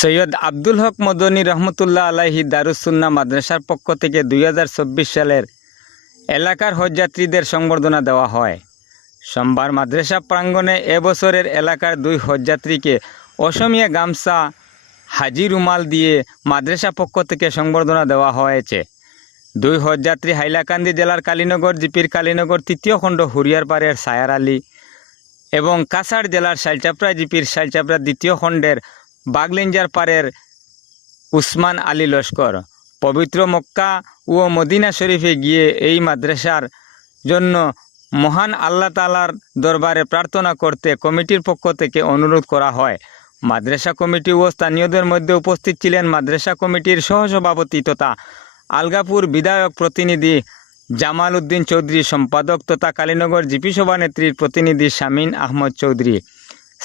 সৈয়দ আব্দুল হক মদনী রহমতুল্লাহ আলাহি দারুসুন্না মাদ্রাসার পক্ষ থেকে দুই হাজার চব্বিশ সালের এলাকার হজযাত্রীদের সংবর্ধনা দেওয়া হয়। সোমবার মাদ্রাসা প্রাঙ্গণে এবছরের এলাকার দুই হজযাত্রীকে অসমিয়া গামছা, হাজি রুমাল দিয়ে মাদ্রাসা পক্ষ থেকে সংবর্ধনা দেওয়া হয়েছে। দুই হজযাত্রী হাইলাকান্দি জেলার কালীনগর, জিপির কালীনগর, তৃতীয় খণ্ড হুরিয়ারপাড়ের সায়ার আলী এবং কাছাড় জেলার শালচাপড়া জিপির শালচাপড়া দ্বিতীয় খণ্ডের বাগলেঞ্জার পাড়ের উসমান আলী লস্কর পবিত্র মক্কা ও মদিনা শরীফে গিয়ে এই মাদ্রাসার জন্য মহান আল্লাহ তালার দরবারে প্রার্থনা করতে কমিটির পক্ষ থেকে অনুরোধ করা হয়। মাদ্রাসা কমিটি ও স্থানীয়দের মধ্যে উপস্থিত ছিলেন মাদ্রাসা কমিটির সহসভাপতি তথা আলগাপুর বিধায়ক প্রতিনিধি জামাল উদ্দিন চৌধুরী, সম্পাদক তথা কালীনগর জিপি সভানেত্রীর প্রতিনিধি শামিন আহমদ চৌধুরী,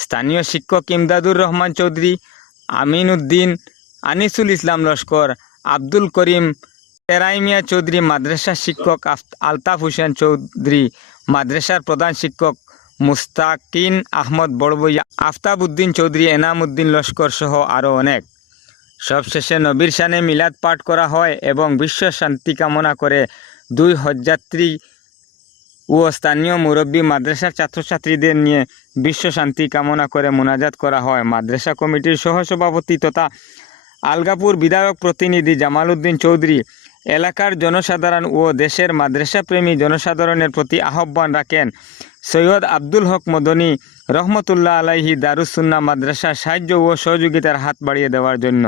স্থানীয় শিক্ষক ইমদাদুর রহমান চৌধুরী আমিন উদ্দিন আনিসুল ইসলাম লস্কর, আব্দুল করিম তেরাইমিয়া চৌধুরী মাদ্রাসা শিক্ষক আলতাফ হোসেন চৌধুরী মাদ্রাসার প্রধান শিক্ষক মুস্তাকিন আহমদ বড়বইয়া আফতাব উদ্দিন চৌধুরী এনাম উদ্দিন লস্কর সহ আরও অনেক। সবশেষে নবীর শানে মিলাদ পাঠ করা হয় এবং বিশ্ব শান্তি কামনা করে দুই হজযাত্রী ও স্থানীয় মুরব্বী মাদ্রাসার ছাত্রছাত্রীদের নিয়ে বিশ্ব শান্তি কামনা করে মোনাজাত করা হয়। মাদ্রাসা কমিটির সহসভাপতি তথা আলগাপুর বিধায়ক প্রতিনিধি জামাল উদ্দিন চৌধুরী এলাকার জনসাধারণ ও দেশের মাদ্রাসাপ্রেমী জনসাধারণের প্রতি আহ্বান রাখেন। সৈয়দ আব্দুল হক মদনী রহমতুল্লাহ আলাইহি দারুসুন্না মাদ্রাসা সাহায্য ও সহযোগিতার হাত বাড়িয়ে দেওয়ার জন্য।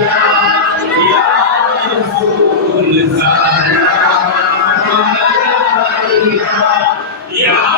يا Yeah.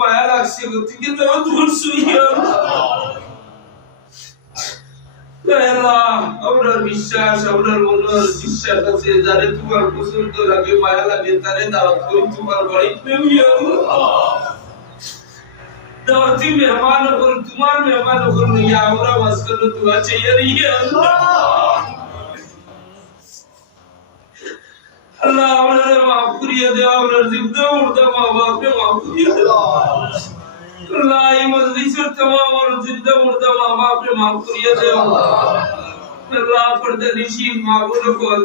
মায়া লাগছে গো তুমি তো দূর আপনার বিশ্বাস আপনার মনের বিশ্বাস আছে যারে তোমার পছন্দ লাগে মায়া লাগে তারে করি তোমার মেহমান হল তোমার মেহমান হল আমরা মাঝখানে দোয়া চাইয়া আল্লাহ আপনাদের মাফ করিয়ে দেও আপনার জীবদ মুর্দা মা বাপকে মাফ করিয়ে দেও আল্লাহ এই মজলিসের তমাম আর জীবদ মুর্দা মা বাপকে মাফ করিয়ে দেও আল্লাহ পর্দা নিশি মাগুল কল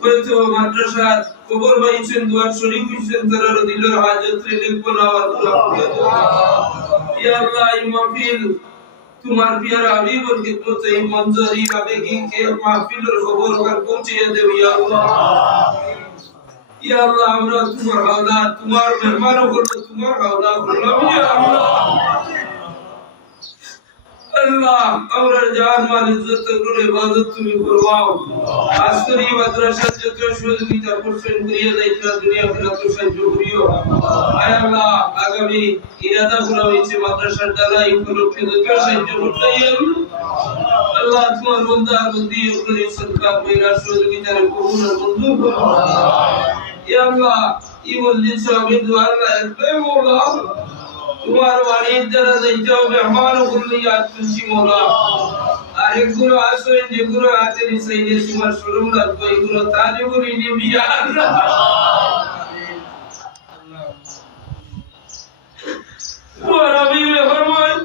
হয়তো মাদ্রাসা কবর বাইছেন দুয়ার শরীফ হইছেন তারার দিলের হাজত রে না আল্লাহ, এই মাহফিল তোমার পিয়ার হাবিবুল খিদমত, এই মঞ্জুরি আবেগী কে মাহফিলের খবর কর পৌঁছিয়ে দেও ইয়া আল্লাহ। ইয়া আল্লাহ, আমরা তোমার হাওলা, তোমার মেহমান হলো তোমার হাওলা হলাম ইয়া আল্লাহ। আল্লাহ, আমরা জান মাল ইজ্জত করে ইবাদত তুমি করবাও। আসরি মাদ্রাসা যত সহযোগিতা করছেন করিয়া দায়িত্ব দুনিয়া ফেরত সাহায্য করিও। আয় আল্লাহ, আগামী ইরাদা করা হয়েছে মাদ্রাসার দ্বারা এই উপলক্ষে যত সাহায্য করতে আল্লাহ। তোমার বন্ধা বন্দি করে সদকা কইরা সহযোগিতার কবুল মঞ্জুর করো। ইয়া আল্লাহ ই মসজিদ সবে দুয়ার লাগবে তোমার বাড়ির যারা যাইতে হবে আমার বললি আজ মোলা। আর এগুলো আসবে যেগুলো আছে, নিশ্চয়ই যে তোমার শোরুম রাখব এগুলো তাহলে করি নিবি ফরমান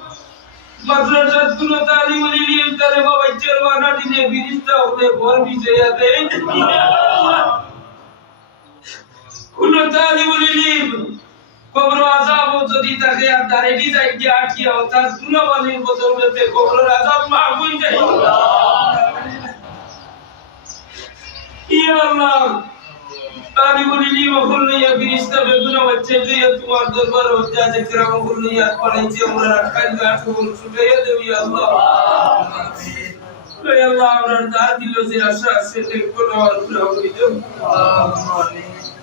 মাদ্রাসার তুলো তালিমুল ইলিম তারে বাবা চেরওয়ানা দিনে বিরিস্তা হলে বর বিজয়াতে কোন তালিমুল ইলিম কবর আযাব যদি তাকে আর দাঁড়িয়ে যায় কি আটিয়া তার তুলো বদলতে কবর আযাব মাফ হয়ে ইয়া আল্লাহ তালিমুল ইলিম হল ইয়া বেগুনা বাচ্চা যে তোমার দরবার হচ্ছে আছে কিরাম হল পড়াইছে আমরা রাখাল গাঠ হল সুগাইয়া দেবি আল্লাহ রে আল্লাহ আমরা দা দিল যে আশা আছে দেখো না, আর পুরা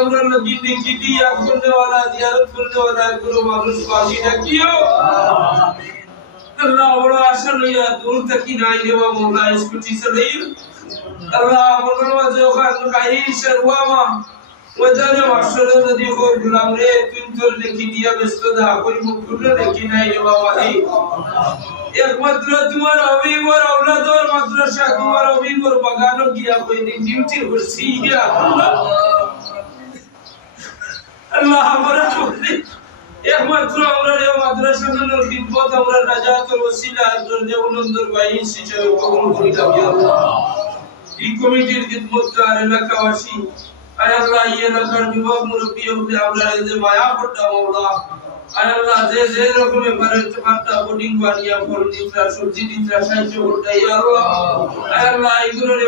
আমরা নদী দেখি দিয়া করতে वाला জিয়ারত করতে वाला কোনো মানুষ বাকি রাখিও আল্লাহ বড় আশা লইয়া দূর থাকি নাই দেওয়া মোলা স্কুটি চালাই আল্লাহ বড় মাঝে ওখান কাহি শর্মামা ওজানে মাস্টারে যদি কো গুলাম রে তুই তোর দেখি দিয়া ব্যস্ত দা কই মুখ খুলে দেখি নাই রে বাবা রে একমাত্র তোমার অভিবর আওলাদর মাদ্রাসা তোমার অভিবর বাগানো গিয়া কই দিন ডিউটি করছি ইয়া আল্লাহ আমরা একমাত্র আমরা রে মাদ্রাসা নানোর খিদমত আমরা নাজাতের ওসিলা একজন যে উনন্দর বাইশ হিসেবে কবুল করি ইয়া আল্লাহ। এই কমিটির খিদমতগার এলাকাবাসী, আয় আল্লাহ, এই এলাকার যুবক, মুরব্বী হতে আমরা যে মায়া পড়টা মাওলা আয় আল্লাহ, যে যে রকমে পারে পাত্তা বোর্ডিং বানিয়া, ফল দিতরা, সবজি দিতরা, সাহায্য করতে ইয়া আল্লাহ। আয় আল্লাহ এগুলো রে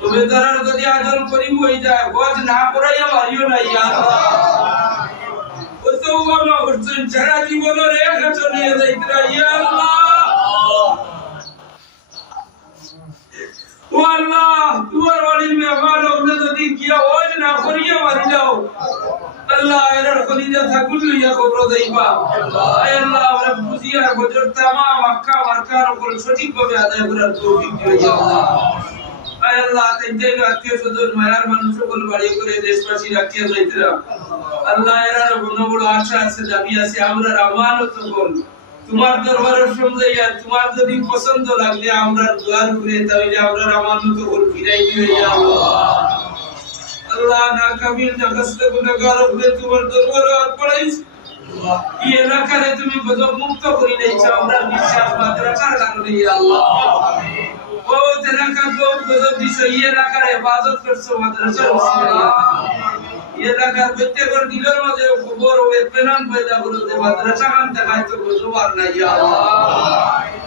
তুমি তারা যদি আজন করিব হই যায় হজ না করাইয়া মারিও না, ইয়া উসমান হোসেন সারা জীবনের এক হাসনে যাইতরা ইয়া আল্লাহ। ও আল্লাহ, তোমার বাড়ির মেহমান ওখানে যদি গিয়া হজ না করিয়া আদায় করার আয় আল্লাহ তেজাই আত্মীয় স্বজন, মায়ার মানুষ সকল বাড়ি করে দেশবাসী রাখিয়া যাইতরা আল্লাহ এরার বড় বড় আশা আছে, দাবি আছে, আমরা আমানত কর তোমার দরবারের সমজাইয়া তোমার যদি পছন্দ লাগলে আমরা দুয়ার ঘুরে তাহলে আমরা আমানত কর ফিরাই দিও ইয়া আল্লাহ। আল্লাহ, না কাবিল না কষ্ট গুনাহগার হলে তোমার দরবারে আর পড়াইছ এই এলাকারে তুমি গজব মুক্ত করে দিয়েছ, আমরা বিশ্বাস মাদ্রাসার কারণে ইয়া আল্লাহ। হাতে রাখা বোম গজব দিছো ইয়ে রাখার হেফাজত করছ মাদ্রাসা ইয়ে রাখার প্রত্যেকের দিলের মাঝে বড় প্রেরণ পয়দা করো যে মাদ্রাসা খান দেখাই তো আর নাই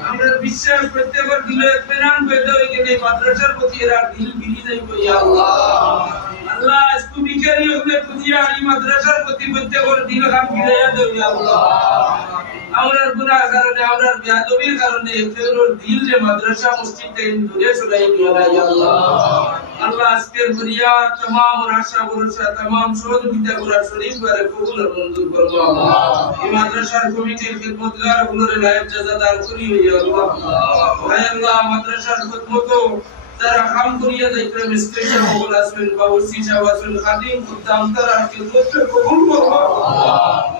আমরা বিশ্বাস প্রত্যেকের দিলে প্রেরণ পয়দা হয়ে গেলে মাদ্রাসার প্রতি এরা দিল বিলি যাইব আল্লাহ। আল্লাহ আজকে বিকারি হলে তুমি আর মাদ্রাসার প্রতি প্রত্যেকের দিল খান বিদায় দেবে আল্লাহ। আমরার গুনাহ কারণে আমরার বেয়াদবির কারণে ফেরোর দিল যে মাদ্রাসা মসজিদ থেকে দূরে সরাই নিয়ে যায় আল্লাহ আল্লাহ আজকের দুনিয়া तमाम আশা ভরসা तमाम সহযোগিতা করার শরীফ বারে কবুল আর মঞ্জুর করবো আল্লাহ এই মাদ্রাসার কমিটির খিদমতগার গুলোরে লাইফ জাজাদার করি হইয়া আল্লাহ হায় আল্লাহ মাদ্রাসার খিদমত যারা কাম করিয়া যাইতে মিস্ত্রি সাহেব আসবেন বাবুসি সাহেব আসবেন খাদিম খুদ্দাম তারা খিদমত কবুল করবো আল্লাহ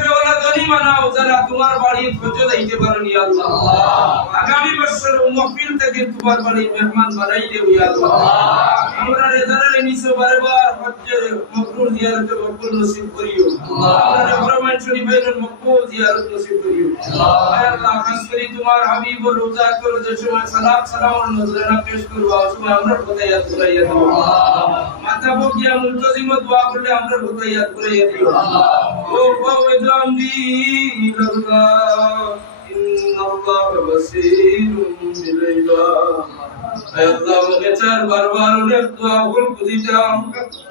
মানাও যারা তোমার বাড়ি ভোজ দিতে পারেন আল্লাহ। আগামী বছর মহফিল থেকে তোমার বাড়ি মেহমান বানাই দেও আল্লাহ। আমরা রেজারে নিচে বারবার হজ্জে মকবুল জিয়ারত মকবুল নসিব করিও। আমরা ফরমান শরীফের মকবুল জিয়ারত নসিব করিও। আল্লাহ খাস করে তোমার হাবিব রোজা করো, যে সময় সালাত সালাম ও নজরানা পেশ করব ওই সময় আমরা খোদা ইয়াদ করাইয়া দেব মাথা বকিয়া মুলতজিম দোয়া করলে আমরা খোদা ইয়াদ করাইয়া দিও ও ফাওয়াদ আমরি ইলাল্লাহ ইন্নাল্লাহ বাসীরুম বিল ইবাদ আল্লাহ আমাকে চার বারবার অনেক দোয়া ভুল আয়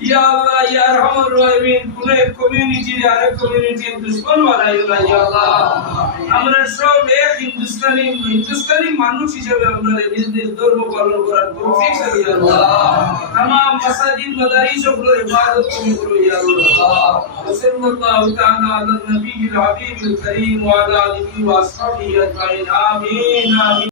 আমরা या अल्लाह वसल्लल्लाहु तआला अला नबी अल हबीब अल करीम व अला आलिहि व